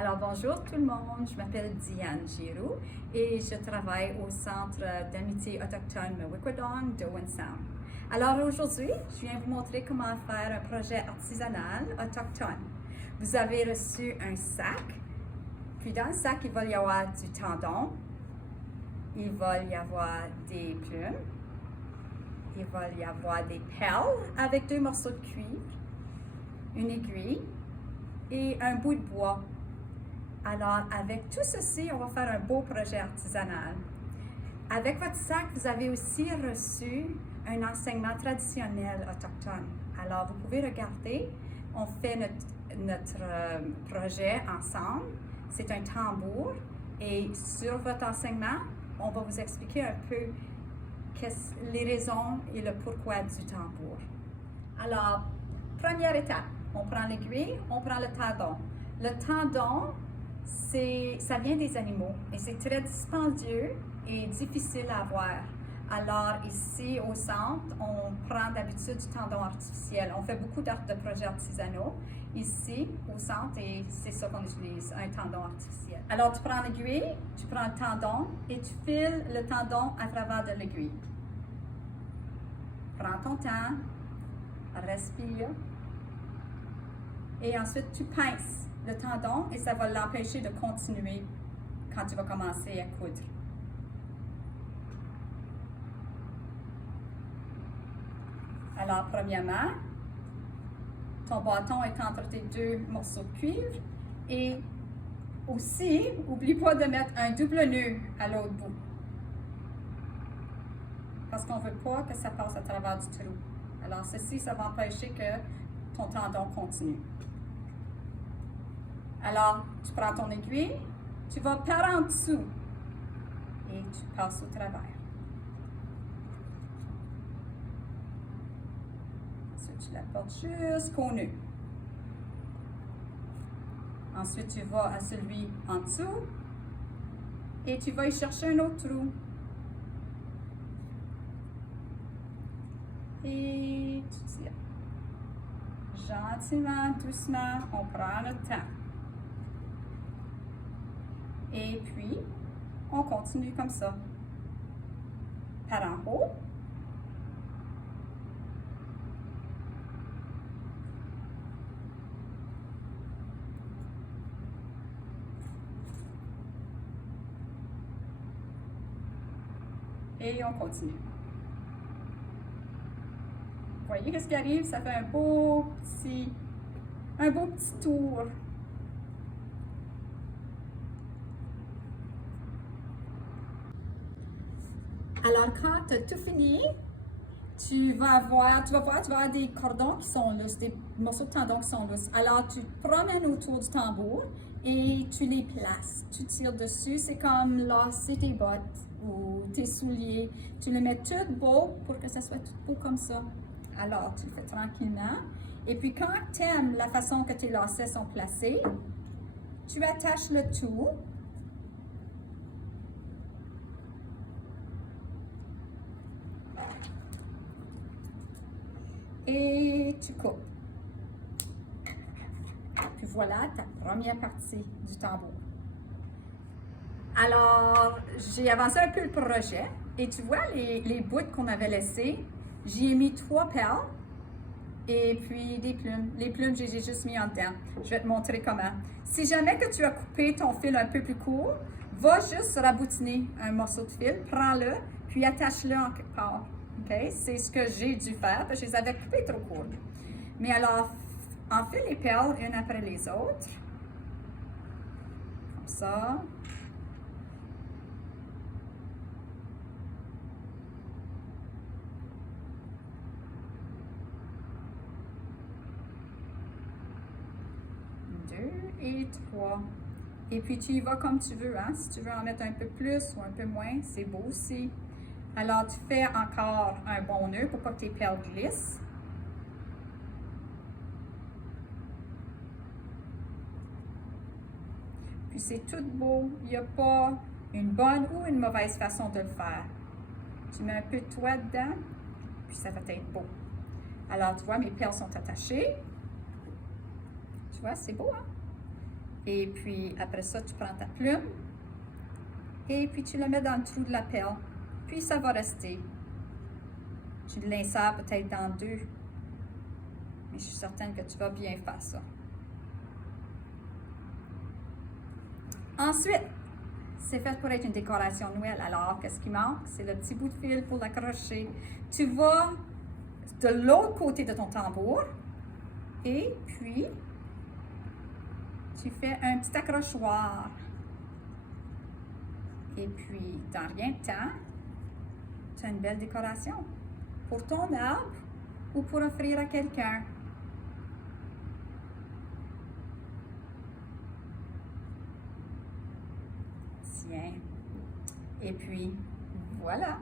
Alors bonjour tout le monde, je m'appelle Diane Giroux et je travaille au Centre d'amitié autochtone Mewikwadong de Owen Sound. Alors aujourd'hui, je viens vous montrer comment faire un projet artisanal autochtone. Vous avez reçu un sac, puis dans le sac il va y avoir du tendon, il va y avoir des plumes, il va y avoir des perles avec 2 morceaux de cuivre, une aiguille et un bout de bois. Alors, avec tout ceci, on va faire un beau projet artisanal. Avec votre sac, vous avez aussi reçu un enseignement traditionnel autochtone. Alors, vous pouvez regarder, on fait notre projet ensemble. C'est un tambour et sur votre enseignement, on va vous expliquer un peu les raisons et le pourquoi du tambour. Alors, première étape, on prend l'aiguille, on prend le tendon. Le tendon, ça vient des animaux et c'est très dispendieux et difficile à avoir. Alors ici au centre, on prend d'habitude du tendon artificiel. On fait beaucoup de projets artisanaux ici au centre et c'est ça qu'on utilise, un tendon artificiel. Alors tu prends l'aiguille, tu prends le tendon et tu files le tendon à travers de l'aiguille. Prends ton temps, respire et ensuite tu pinces le tendon et ça va l'empêcher de continuer quand tu vas commencer à coudre. Alors, premièrement, ton bâton est entre tes 2 morceaux de cuivre et aussi, n'oublie pas de mettre un double nœud à l'autre bout parce qu'on ne veut pas que ça passe à travers du trou. Alors, ceci, ça va empêcher que ton tendon continue. Alors, tu prends ton aiguille, tu vas par en dessous et tu passes au travers. Ensuite, tu la portes jusqu'au nœud. Ensuite, tu vas à celui en dessous et tu vas y chercher un autre trou. Et tu tires. Gentiment, doucement, on prend le temps. Et puis, on continue comme ça. Par en haut. Et on continue. Vous voyez qu'est-ce qui arrive? Ça fait un beau petit tour. Alors, quand tu as tout fini, tu vas avoir des cordons qui sont lousses, des morceaux de tendon qui sont lousses. Alors, tu te promènes autour du tambour et tu les places. Tu tires dessus, c'est comme lasser tes bottes ou tes souliers. Tu les mets tout beau pour que ça soit tout beau comme ça. Alors, tu le fais tranquillement. Et puis, quand tu aimes la façon que tes lacets sont placés, tu attaches le tout. Et tu coupes. Puis voilà ta première partie du tambour. Alors, j'ai avancé un peu le projet et tu vois les bouts qu'on avait laissés, j'y ai mis 3 perles et puis des plumes. Les plumes, j'ai juste mis en dedans. Je vais te montrer comment. Si jamais que tu as coupé ton fil un peu plus court, va juste raboutiner un morceau de fil, prends-le, puis attache-le en quelque part. Okay? C'est ce que j'ai dû faire parce que je les avais coupés trop courts. Mais alors, enfile les perles une après les autres. Comme ça. Et 3. Et puis tu y vas comme tu veux, hein? Si tu veux en mettre un peu plus ou un peu moins, c'est beau aussi. Alors tu fais encore un bon nœud pour pas que tes perles glissent. Puis c'est tout beau, il n'y a pas une bonne ou une mauvaise façon de le faire. Tu mets un peu de toi dedans, puis ça va être beau. Alors tu vois, mes perles sont attachées. Tu vois, c'est beau, hein? Et puis, après ça, tu prends ta plume et puis tu la mets dans le trou de la pelle. Puis, ça va rester. Tu l'insères peut-être dans deux. Mais je suis certaine que tu vas bien faire ça. Ensuite, c'est fait pour être une décoration Noël. Alors, qu'est-ce qui manque? C'est le petit bout de fil pour l'accrocher. Tu vas de l'autre côté de ton tambour et puis tu fais un petit accrochoir. Et puis, dans rien de temps, tu as une belle décoration pour ton arbre ou pour offrir à quelqu'un. Tiens. Et puis, voilà.